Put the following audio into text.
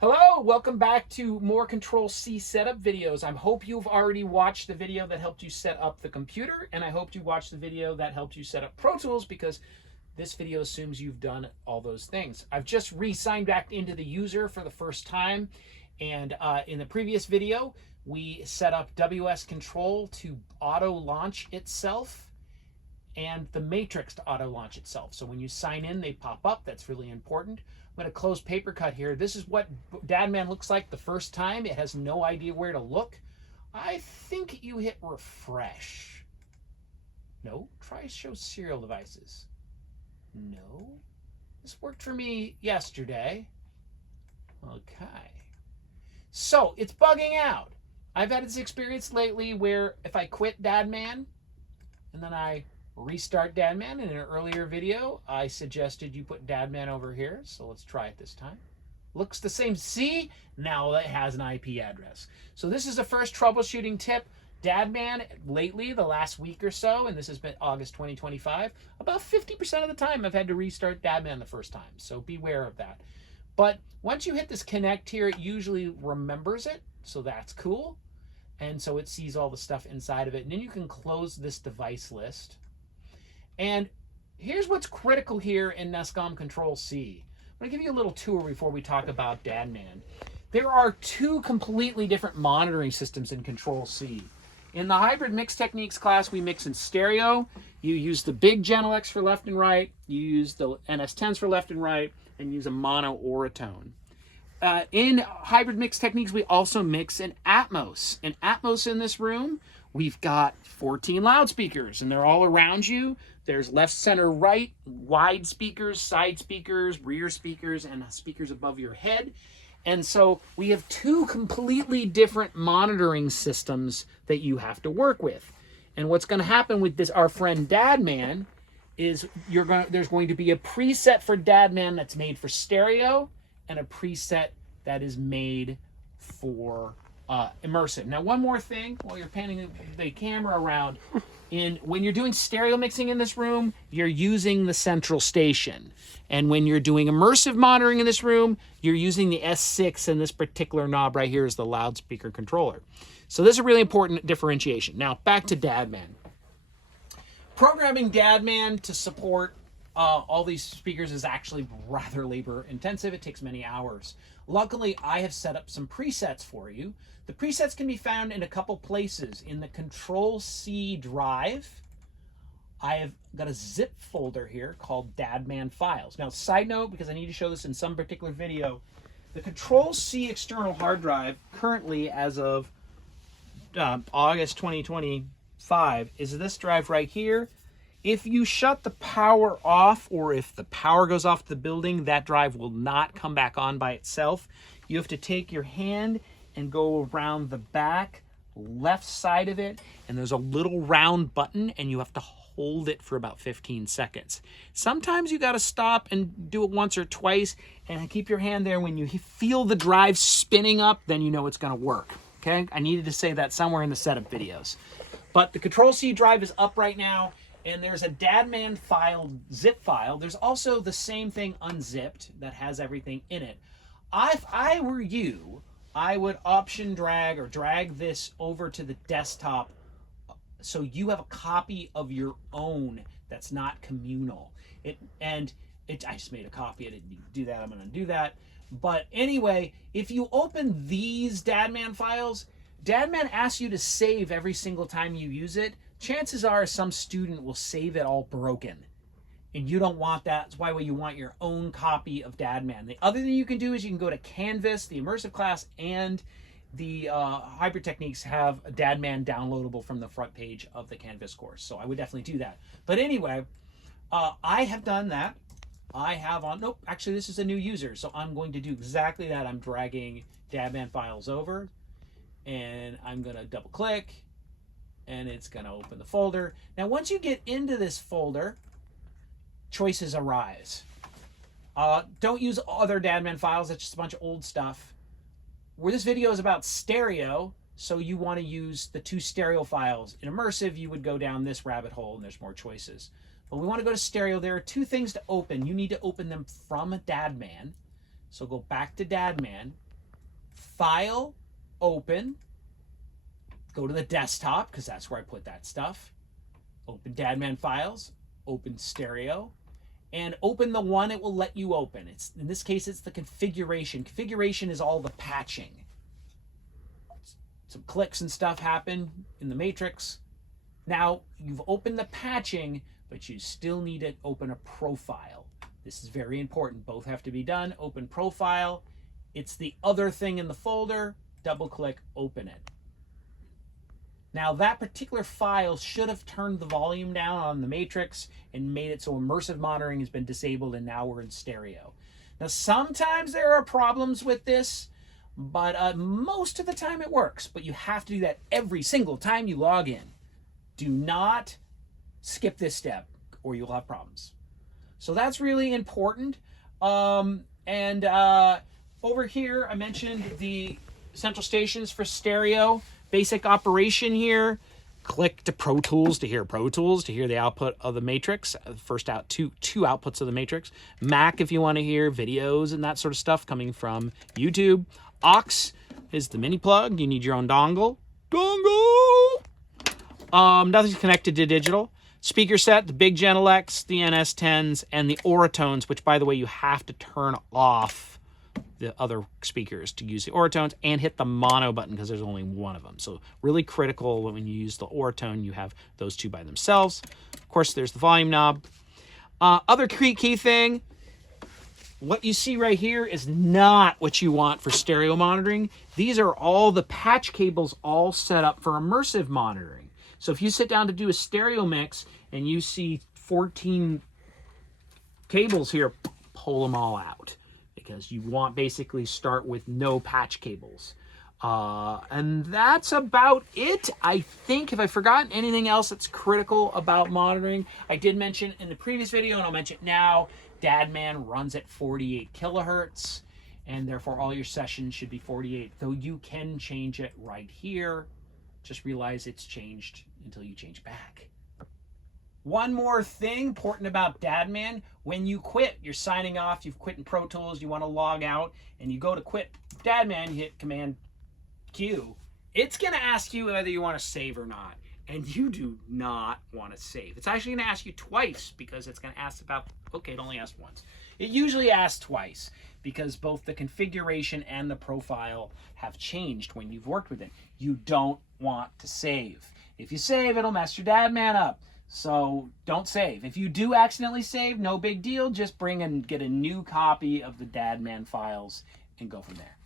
Hello, welcome back to more Control-C setup videos. I hope you've already watched the video that helped you set up the computer, and I hope you watched the video that helped you set up Pro Tools, because this video assumes you've done all those things. I've just re-signed back into the user for the first time, and in the previous video, we set up WS Control to auto-launch itself and the matrix to auto launch itself. So when you sign in, they pop up. That's really important. I'm going to close paper cut here. This is what DADMan looks like the first time. It has no idea where to look. I think you hit refresh. No, try show serial devices. No, this worked for me yesterday. Okay, so it's bugging out. I've had this experience lately where if I quit DADMan and then I restart DADMan. In an earlier video, I suggested you put DADMan over here, so let's try it this time. Looks the same. See? Now it has an IP address. So this is the first troubleshooting tip. DADMan lately, the last week or so, and this has been August 2025, about 50% of the time I've had to restart DADMan the first time, so beware of that. But once you hit this connect here, it usually remembers it, so that's cool. And so it sees all the stuff inside of it. And then you can close this device list. And here's what's critical here in NESCOM Control-C. I'm going to give you a little tour before we talk about DADMan. There are two completely different monitoring systems in Control-C. In the hybrid mix techniques class, we mix in stereo. You use the big Genelecs for left and right. You use the NS10s for left and right, and use a mono or a tone. In hybrid mix techniques, we also mix in Atmos. In Atmos in this room, we've got 14 loudspeakers, and they're all around you. There's left, center, right, wide speakers, side speakers, rear speakers, and speakers above your head. And so we have two completely different monitoring systems that you have to work with. And what's going to happen with this, our friend DADMan, is there's going to be a preset for DADMan that's made for stereo and a preset that is made for immersive. Now, one more thing while you're panning the camera around. When you're doing stereo mixing in this room, you're using the central station. And when you're doing immersive monitoring in this room, you're using the S6, and this particular knob right here is the loudspeaker controller. So this is a really important differentiation. Now, back to DADMan. Programming DADMan to support all these speakers is actually rather labor intensive. It takes many hours. Luckily, I have set up some presets for you. The presets can be found in a couple places. In the Control-C drive, I have got a zip folder here called DADMan files. Now, side note, because I need to show this in some particular video, the Control-C external hard drive currently, as of August 2025, is this drive right here. If you shut the power off, or if the power goes off the building, that drive will not come back on by itself. You have to take your hand and go around the back left side of it, and there's a little round button, and you have to hold it for about 15 seconds. Sometimes you got to stop and do it once or twice, and keep your hand there. When you feel the drive spinning up, then you know it's going to work. Okay, I needed to say that somewhere in the setup videos. But the Control-C drive is up right now, and there's a DADMan file, zip file. There's also the same thing unzipped that has everything in it. If I were you, I would option drag or drag this over to the desktop so you have a copy of your own that's not communal. I just made a copy. I didn't do that. I'm going to do that. But anyway, if you open these DADMan files, DADMan asks you to save every single time you use it. Chances are some student will save it all broken. And you don't want that. That's why you want your own copy of DADMan. The other thing you can do is you can go to Canvas. The immersive class and the hybrid techniques have DADMan downloadable from the front page of the Canvas course. So I would definitely do that. But anyway, I have done that. I have nope, actually this is a new user. So I'm going to do exactly that. I'm dragging DADMan files over, and I'm going to double click, and it's going to open the folder. Now, once you get into this folder, choices arise. Don't use other DADMan files. That's just a bunch of old stuff. Where this video is about stereo, so you want to use the two stereo files. In immersive, you would go down this rabbit hole, and there's more choices. But we want to go to stereo. There are two things to open. You need to open them from DADMan. So go back to DADMan, File, open, go to the desktop, because that's where I put that stuff. Open DADMan files, open stereo, and open the one it will let you open. In this case, it's the configuration. Configuration is all the patching. Some clicks and stuff happen in the matrix. Now, you've opened the patching, but you still need to open a profile. This is very important. Both have to be done. Open profile. It's the other thing in the folder. Double click, open it. Now, that particular file should have turned the volume down on the matrix and made it so immersive monitoring has been disabled, and now we're in stereo. Now, sometimes there are problems with this, but most of the time it works. But you have to do that every single time you log in. Do not skip this step or you'll have problems. So that's really important. Over here, I mentioned the central stations for stereo. Basic operation here. Click to Pro Tools to hear Pro Tools, to hear the output of the matrix. First out, two outputs of the matrix. Mac if you want to hear videos and that sort of stuff coming from YouTube. Aux is the mini plug. You need your own dongle. Nothing's connected to digital. Speaker set, the big Genelecs, the NS10s, and the Oratones, which, by the way, you have to turn off the other speakers to use the Oratones, and hit the mono button because there's only one of them. So really critical when you use the Oratone, you have those two by themselves. Of course, there's the volume knob. Other key thing, what you see right here is not what you want for stereo monitoring. These are all the patch cables all set up for immersive monitoring. So if you sit down to do a stereo mix and you see 14 cables here, pull them all out, because you want basically start with no patch cables. And that's about it. I think, if I've forgotten anything else that's critical about monitoring, I did mention in the previous video, and I'll mention it now, DADMan runs at 48 kilohertz, and therefore all your sessions should be 48, though you can change it right here. Just realize it's changed until you change back. One more thing important about DADMan: when you quit, you're signing off, you've quit in Pro Tools, you want to log out, and you go to quit DADMan, you hit Command Q, it's going to ask you whether you want to save or not. And you do not want to save. It's actually going to ask you twice, because it's going to ask about, okay, it only asked once. It usually asks twice, because both the configuration and the profile have changed when you've worked with it. You don't want to save. If you save, it'll mess your DADMan up. So don't save. If you do accidentally save, no big deal. Just bring and get a new copy of the DADMan files and go from there.